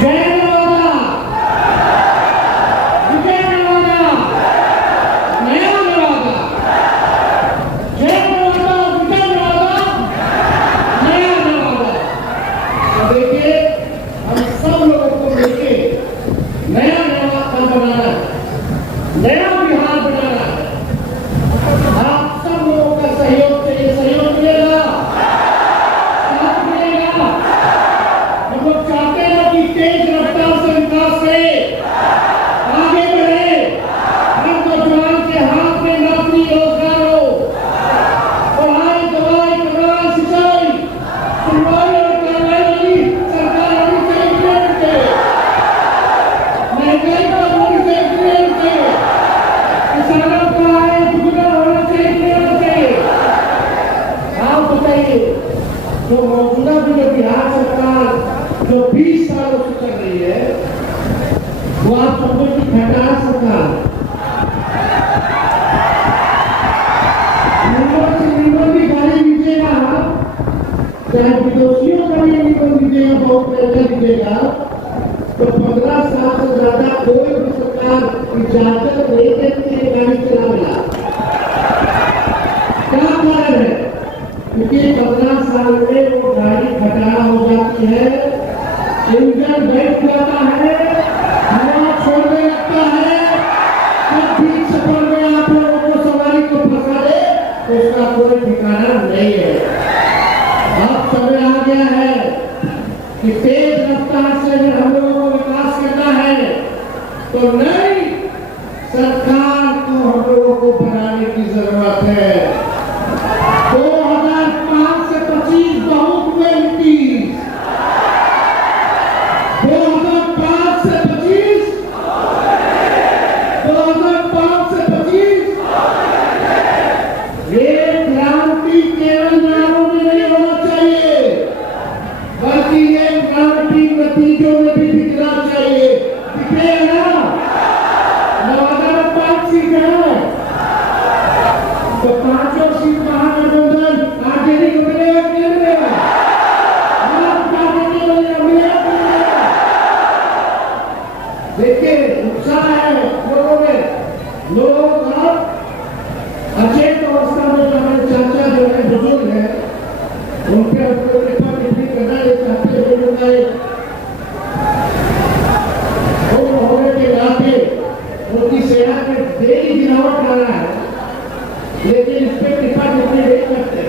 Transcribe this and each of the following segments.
जय नवादा, विजय नवादा, नया नवादा, जय नवादा, विजय नवादा, नया नवादा। तो देखिए हम सब लोगों को मिलके नया नवादा बनाना है, नया बिहार बनाना है। आप सब लोगों का सहयोग चाहिए, सहयोग मिलेगा, साथ मिलेगा। हम लोग चाहते हैं कि तेज रफ्तार से विकास करे, आगे बढ़े, हर नौजवान के हाथ में नौकरी रोजगार हो, पढ़ाई दवाई कमाई सिंचाई सुनवाई और कार्रवाई वाली सरकार होनी चाहिए, महंगाई पर होनी चाहिए, किसानों का आय दुगना होना चाहिए। आप बताइए, जो मौजूदा जो बिहार सरकार जो 20 सालों से चल रही है, वो आप समझो कि खटारा सरकार निबंध भी गाली दीजिएगा, चाहे विदेशियों का भी निबंध दीजिएगा, बहुत महंगा दीजिएगा, तो 15 साल से ज्यादा कोई भी सरकार इजाजत नहीं देती है गाड़ी चलाने। क्या कारण है? क्योंकि 15 साल में वो गाड़ी खटारा हो जाती है, इंजन बैठ जाता है, हवा छोड़ने लगता है, जब बीच सफर में आप लोगों को सवारी को फंसा दे तो उसका कोई ठिकाना नहीं है। अब समय आ गया है कि तेज रफ्तार से अगर हम लोगों को विकास करना है तो नई सरकार को हम लोगों को बनाने की जरूरत है। 2005 से 25 बहुत हुए 29, 2005 से 25, 2005 से 25, ये क्रांति केवल नामों में नहीं होना चाहिए, बल्कि ये क्रांति नतीजों में भी दिखना चाहिए। दिखेगा ना? नवादा में 5 सीट है, तो 5 सीट महागठबंधन आरजेडी को मिलेगा कि नहीं मिलेगा? देखिए उत्साह है लोगों में, लोग अचेत अवस्था में जो हमारे चाचा जो है बुजुर्ग है, उनके टिप्पा टिप्पणी करना नहीं चाहते, होने के नाते उनकी सेना में देरी गिरावट आ रहा है, लेकिन इस पर टिप्पा टिप्पणी नहीं करते।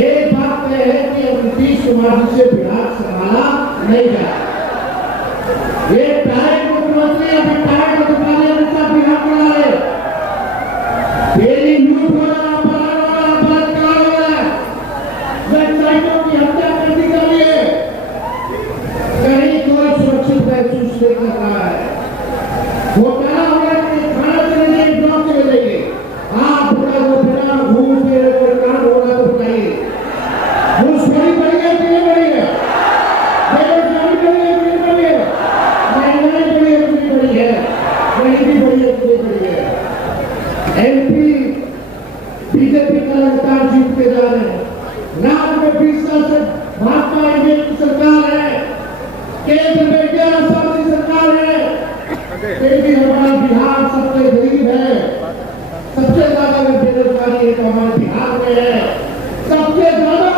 एक बात तय है कि अब नीतीश कुमार जी से बिहार संभाला नहीं जाए। ये टाइम मुख्यमंत्री अपने टाइम को दुकाने अनुसार बिहार बना रहे, डेली लूट हो रहा, बलात्कार हो रहा, वेबसाइटों की हत्या करने के लिए कहीं कोई सुरक्षित महसूस नहीं कर रहा है। घोटाला हो रहा है, खाना चले जाए, ब्लॉक चले जाइए, आप बुरा घूस मेरे को काम हो रहा तो बताइए, घूसखोरी बढ़ गई कि नहीं बढ़ी है? बेरोजगारी बढ़ी है कि नहीं बढ़ी है? महंगाई बढ़ी है कि नहीं बढ़ी है? गरीबी बढ़ी है कि नहीं बढ़ी है? एमपी बीजेपी का लगातार जीतते जा रहे हैं, राज्य में 20 साल से भाजपा एनडीए की सरकार है, केंद्र में 11 साल की सरकार है, फिर भी हमारा बिहार सबसे गरीब है, सबसे ज्यादा बेरोजगारी है तो हमारे बिहार में है, सबसे ज्यादा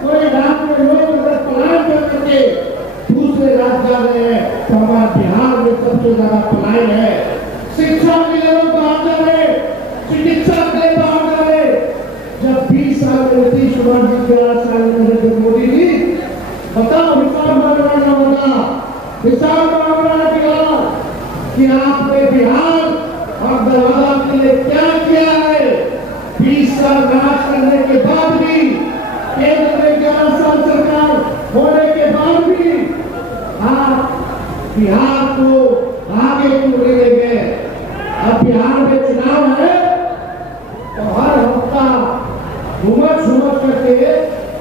पूरे राज्य में लोग अगर पलायन कर करके दूसरे राज्य जा रहे हैं तो हमारे बिहार में सबसे ज्यादा पलायन है। शिक्षा के लेवल बाहर जा रहे, चिकित्सा के लिए बाहर जा रहे। जब 20 साल में नीतीश कुमार जी 11 साल में नरेंद्र मोदी जी, बताओ हिसाब मांगना होगा, हिसाब मांगना कि आपने बिहार और नवादा के लिए क्या किया है। 20 साल राज करने के बाद भी, केंद्र में 11 साल सरकार होने के बाद भी आप बिहार को आगे क्यों नहीं ले गए? अब बिहार में चुनाव है तो हर हफ्ता घूमत घूमत करके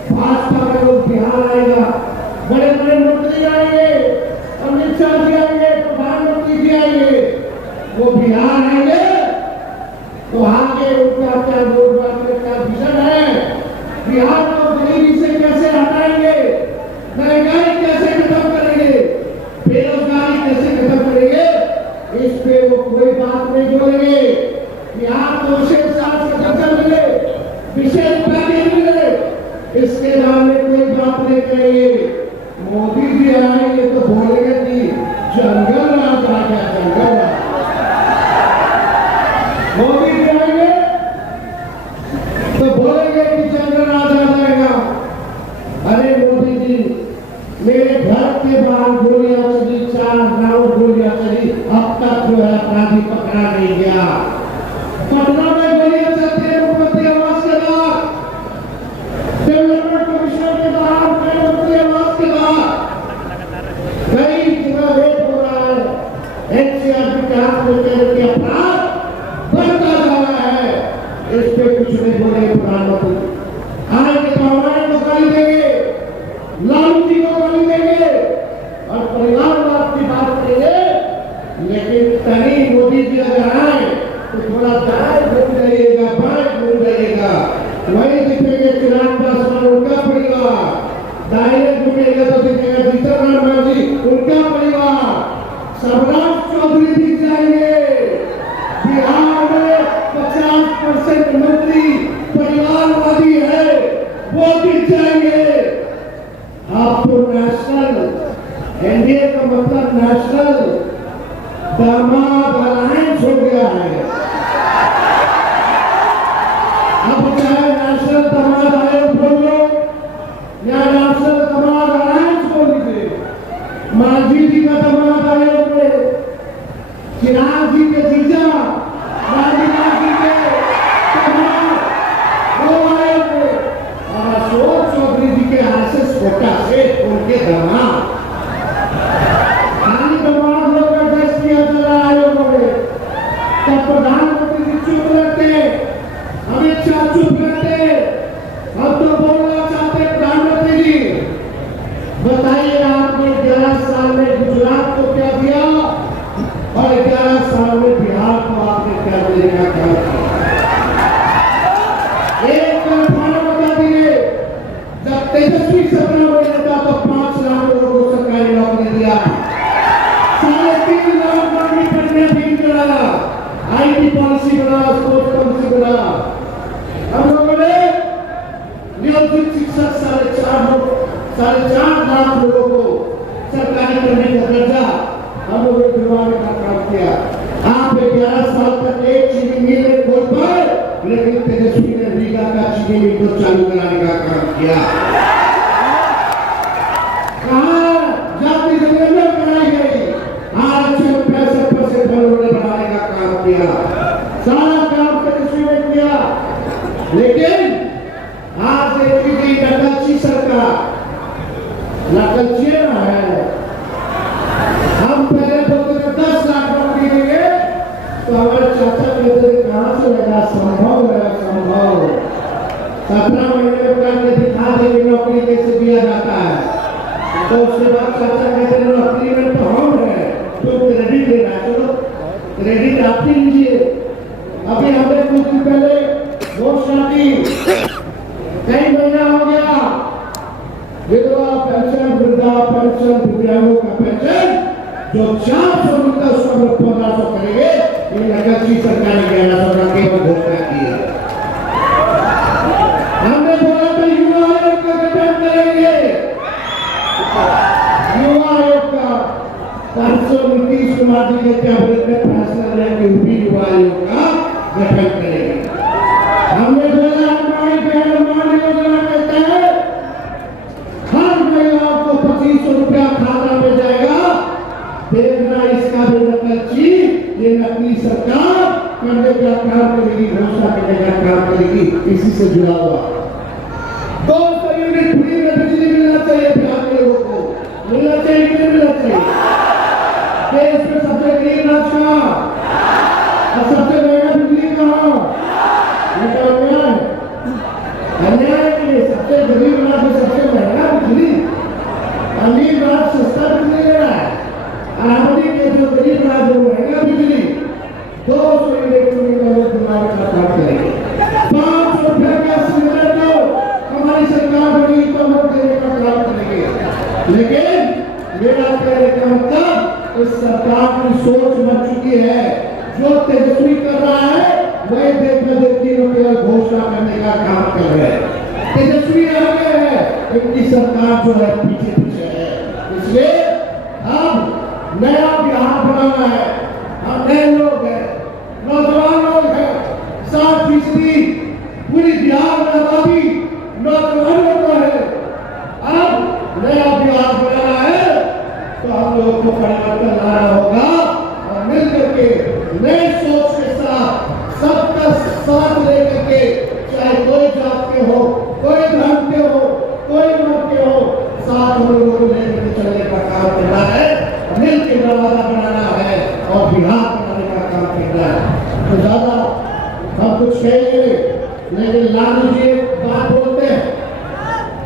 भाजपा का लोग बिहार आएगा, बड़े बड़े मंत्री आएंगे, अमित शाह जी आएंगे, प्रधानमंत्री जी आएंगे, वो बिहार आएंगे तो आगे उनका क्या रोडमैप में क्या विजन है, बिहार को गरीबी से कैसे हटाएंगे, महंगाई कैसे खत्म करेंगे, मेरे घर के बाहर गोलियां चली, 4 राउंड गोलियां चली, अब तक जो है अपराधी पकड़ा नहीं गया। पटना में गोलियां चलती है मुख्यमंत्री आवास के बाद, डेवलपमेंट कमिश्नर के बाहर, मुख्यमंत्री आवास के बाद कई जगह रेप हो रहा है। एनसीआर के हाथ में के अपराध बढ़ता जा रहा है, इस पे कुछ नहीं बोले प्रधानमंत्री। आएंगे तो हमारे को गाली देंगे, लालू जी को गाली देंगे और परिवारवाद की बात करेंगे, लेकिन तनी मोदी जी अगर आए तो थोड़ा दाएं घूम जाइएगा, बाएं घूम जाइएगा, वही दिखेंगे चिराग पासवान उनका परिवार, दाएं घूमेगा तो दिखेगा जीतन राम मांझी उनका परिवार, सबराज चौधरी दिख जाएंगे। बिहार में 50% मंत्री परिवारवादी है, वो दिख जाएंगे। अब तो नेशनल एनडीए का मतलब नेशनल दामाद अलायंस हो गया है। अब चाहे नेशनल दामाद आयोग बोल लो या नेशनल दामाद अलायंस बोल लीजिए, मांझी जी का दामाद आयोग में, चिराग जी के जीजा राधिका जी के दामाद वो आयोग में, और अशोक चौधरी जी के आशीष कोटा से उनके दामाद, खाली दामाद लोग का टेस्ट किया जा रहा है आयोगों में। तब प्रधानमंत्री जी चुप रहते, अमित शाह चुप रहते, अब तो बोलना चाहते प्रधानमंत्री जी। बताइए आपने 11 साल में गुजरात को क्या दिया और 11 साल में बिहार को आपने क्या देने का काम किया? एक तरफाना बता दिए, जब तेजस्वी सपना बना था तो 5 लाख लोगों को सरकारी नौकरी दिया, 3.5 लाख नौकरी पढ़ने भी कराया, आईटी पॉलिसी बना, स्पोर्ट्स पॉलिसी बना। हम लोगों ने नियोजित शिक्षक 4.5 लाख लोगों को सरकारी करने का दर्जा हम लोगों ने दिलवाने का काम किया। आप 11 साल तक एक चीनी मिल नहीं खोल पाए, लेकिन तेजस्वी ने रीगा का चीनी मिल को चालू कराने का काम किया। कहाँ जाति जनगणना बनाई गई, आरक्षण 65% उन्होंने बढ़ाने का काम किया, सारा काम तेजस्वी ने किया। लेकिन आज देखिए नकलची सरकार, नकलची ना है। हम पहले बोलते थे 10 लाख नौकरी देंगे, तो हमारे चाचा कहते थे कहां से लगा, संभव है संभव, 17 महीने में करके दिखा देंगे नौकरी कैसे दिया जाता है। तो उसके बाद चाचा कहते नौकरी में तो हम है, तो क्रेडिट देना, चलो क्रेडिट आप ही लीजिए। अभी हमने कुछ दिन पहले घोषणा की, कई महीना हो गया, विधवा पेंशन, वृद्धा पेंशन, दिव्यांगों का पेंशन जो 400 मिलता उसको 1500 करेंगे। ये नकलची सरकार ने 1100 का केवल घोषणा की है। हमने बोला था युवा आयोग का गठन करेंगे, युवा आयोग का परसों नीतीश कुमार जी के कैबिनेट में फैसला लिया कि यूपी युवा आयोग का गठन करेंगे। हमने बोला हमारी बहन योजना के तहत हर महिला को 2500 रुपया खाता में जाएगा। देखना इसका भी नकलची, ये नकली सरकार करने का काम करेगी, घोषणा करने का काम करेगी, इसी से जुड़ा हुआ 200 यूनिट फ्री में बिजली मिलना चाहिए बिहार के लोगों को, मिलना चाहिए कि नहीं मिलना चाहिए? देश में सबसे गरीब राज्य कहाँ और सबसे महंगा बिजली कहाँ? अन्याय के लिए सबसे गरीब राज्य सबसे महंगा बिजली, अमीर राज्य सस्ता बिजली ले रहा है, आबादी के जो गरीब राज्य वो महंगा बिजली। 200 यूनिट दिमाग का काम करेंगे। 5 रुपए का सिलेंडर तो हमारी सरकार बड़ी तो हम देने का काम करेंगे। लेकिन मेरा कहने का मतलब इस सरकार की सोच बन चुकी है, जो तेजस्वी कर रहा है वही देखना देखी केवल घोषणा करने का काम कर रहे हैं। तेजस्वी आगे है, इनकी सरकार जो है पीछे पीछे है। इसलिए अब नया बिहार बनाना है, हम नए लोग हैं, नौजवान लोग हैं, 60% पूरी बिहार में आबादी नौजवानों का है। अब नया बिहार बनाना है। लोगों को परिवर्तन लाना होगा और मिलकर के नई सोच के साथ सबका साथ लेकर के, चाहे कोई जात के हो, कोई धर्म के हो, कोई मत के हो, साथ हम लोगों को लेकर के चलने का काम करना है, मिलकर दरवाजा बनाना है और बिहार बनाने का काम करना है। तो ज्यादा हम कुछ कहेंगे लेकिन लालू जी बात बोलते हैं,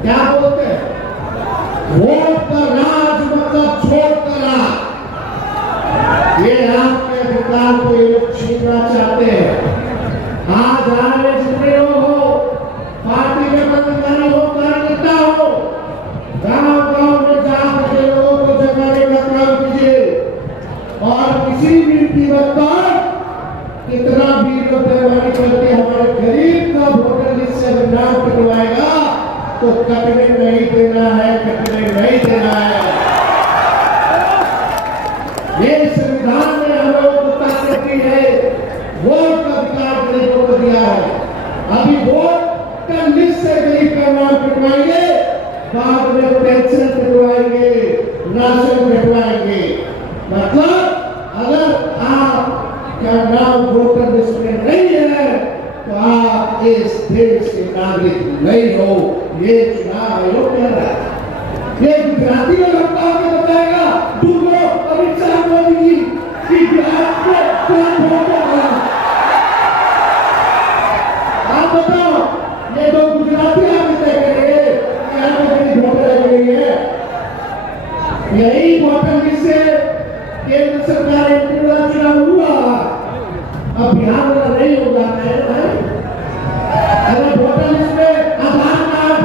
क्या बोलते हैं? वोट का राज मतलब छोड़ का राज। ये आपके अधिकार को ये लोग छीनना चाहते हैं। आज आने जितने लोग हो, पार्टी के पदाधिकारी हो, कार्यकर्ता हो, गांव-गांव में जाकर लोगों को जगाने का काम कीजिए और किसी भी कीमत पर कितना भी बेईमानी करके हमारे गरीब का वोटर लिस्ट से नाम कटवाएगा तो कटने नहीं देना है, कटने नहीं देना है। ये संविधान में हम लोगों को ताकत दी है, वोट का अधिकार गरीबों को दिया है। अभी वोट का लिस्ट से गरीब का नाम कटवाएंगे, बाद में पेंशन कटवाएंगे, राशन कटवाएंगे। मतलब अगर आप क्या नाम वोटर लिस्ट में नहीं है तो आप इस देश के नागरिक नहीं हो। ये चुनाव आयोग कह रहा है। ये गुजराती लोग हड़ताल में बताएगा दूसरो अमित शाह मोदी जी कि बिहार को कौन वोट होगा। आप बताओ, ये दो गुजराती आप तय करेंगे कि यहाँ पे कितनी वोटर लग गई है। यही वोटर लिस्ट से केंद्र सरकार चुनाव हुआ, अब बिहार में नहीं हो जाता है भाई। अगर वोटर लिस्ट में आधार कार्ड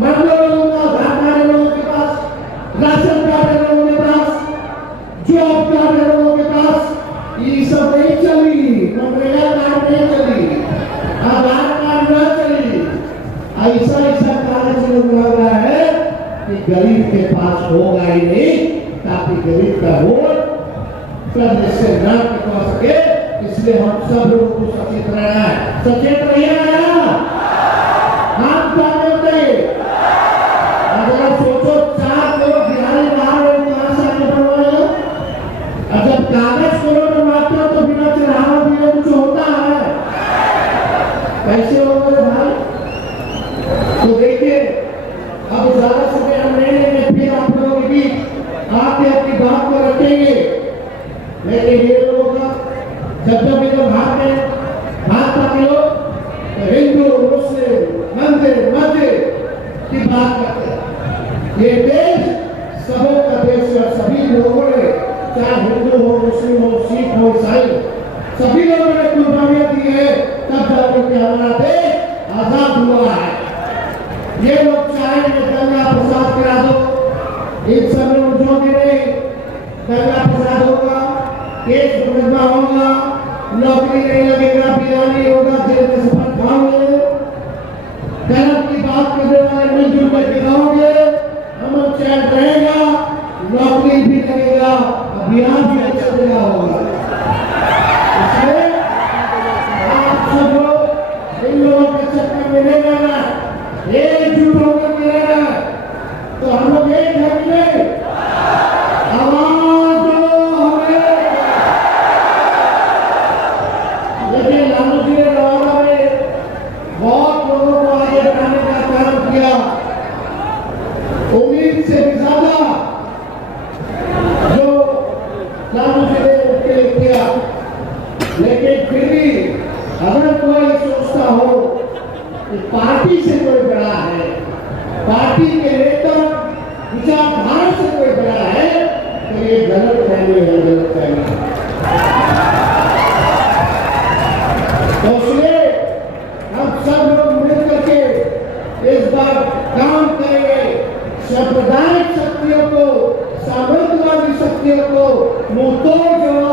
मान लो लोगों का, आधार कार्ड लोगों के पास, राशन कार्ड है लोगों के पास, जॉब कार्ड है लोगों के पास, ये सब नहीं चली, मनरेगा कार्ड नहीं चली, आधार कार्ड न चली। ऐसा ऐसा कागज लग रहा है कि गरीब के पास होगा ही नहीं, ताकि गरीब का वोट करने से न कटवा सके। इसलिए हम सब लोगों को सचेत रहना है। सचेत रहिए ना, हम क्या करते हैं? अगर सोचो 4 लोग बिहारी बाहर हो, कहां से आगे बढ़वाएगा? और जब कागज करोड़ बनवाते हो तो बिना चढ़ावा भी कुछ होता है, कैसे होगा भाई? तो देखिए, अब ज्यादा समय हम नहीं लेंगे, फिर आप लोगों के बीच आके अपनी बात को रखेंगे। लेकिन ये लोगों का जब इधर भाजपा के लोग तो हिंदू, मुस्लिम, मंदिर, मस्जिद की बात करते हैं। ये देश सबों का देश है। सभी लोगों ने, चाहे हिंदू हो, मुस्लिम हो, सिख हो, ईसाई, सभी लोगों ने कुर्बानियां दी है, तब जाकर हमारा देश आजाद हुआ है। ये लोग चाहेंगे दंगा फसाद करा दो, इन सब लोग जो नहीं, दंगा फसाद होगा, केस मुकदमा होगा, नौकरी नहीं लगेगा, बिरानी होगा, जेल में सफर खाओगे, धर्म की बात करने वाले मिलजुल कर गिराओगे, अमन चैन रहेगा, नौकरी भी लगेगा, अभियान भी अच्छा जगह होगा। इसलिए आप सब लोग इन लोगों के चक्कर में नहीं रहना, एकजुट होकर के रहना। तो हम लोग एक है, आवाज दो हमें। लेकिन लालू जी ने रवाना में बहुत लोगों को आगे बढ़ाने का काम किया, उम्मीद से भी ज्यादा जो लालू जी ने उनके लिए किया। लेकिन फिर भी अगर कोई सोचता हो कि पार्टी से कोई बड़ा है, पार्टी के नेता विचारधारा से कोई बड़ा है, तो ये गलत फहमी है, गलत फहमी। तो इसलिए हम सब लोग मिलकर के इस बार काम करेंगे, सांप्रदायिक शक्तियों को, सामंतवादी शक्तियों को मुंहतोड़ जवाब